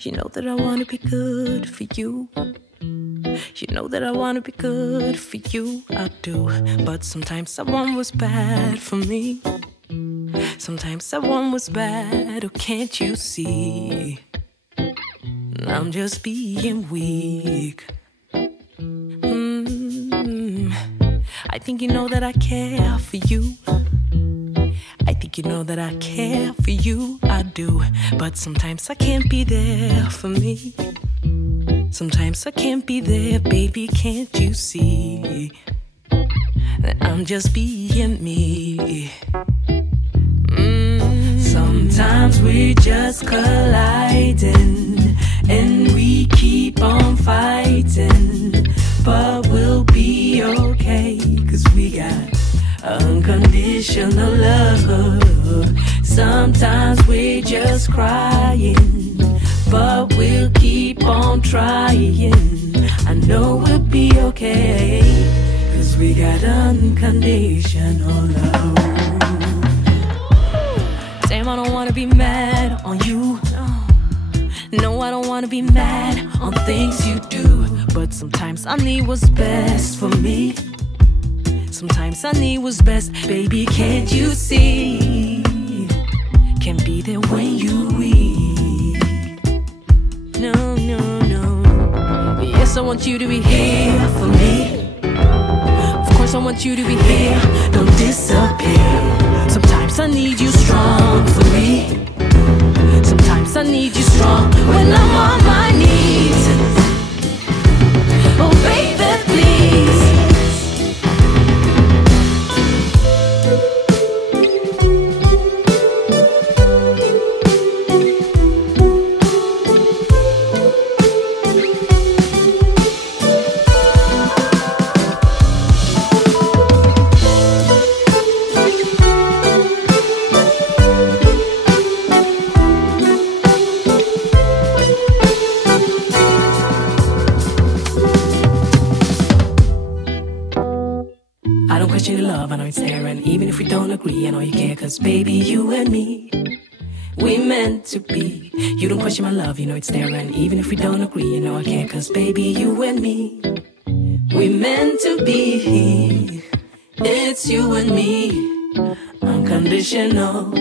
You know that I wanna be good for you. You know that I wanna be good for you, I do. But sometimes someone was bad for me. Sometimes someone was bad, oh can't you see? I'm just being weak. I think you know that I care for you. I think you know that I care for you, I do. But sometimes I can't be there for me. Sometimes I can't be there, baby, can't you see? That I'm just being me. Sometimes we're just colliding, and we keep on fighting. But we'll be okay, 'cause we got unconditional love. Sometimes we're just crying, but we'll keep on trying. I know we'll be okay, 'cause we got unconditional love. Damn, I don't wanna be mad on you. No, I don't wanna be mad on things you do. But sometimes I need what's best for me. Sometimes I need what's best, baby, can't you see? Can't be there when you weak. No, no, no. Yes, I want you to be here for me. Of course I want you to be here, don't disappear. Sometimes I need you strong for me. Sometimes I need you strong when I'm on my knees. Oh baby, please. I don't question your love, I know it's there. And even if we don't agree, I know you care. 'Cause baby, you and me, we meant to be. You don't question my love, you know it's there. And even if we don't agree, you know I care. 'Cause baby, you and me, we meant to be. It's you and me, unconditional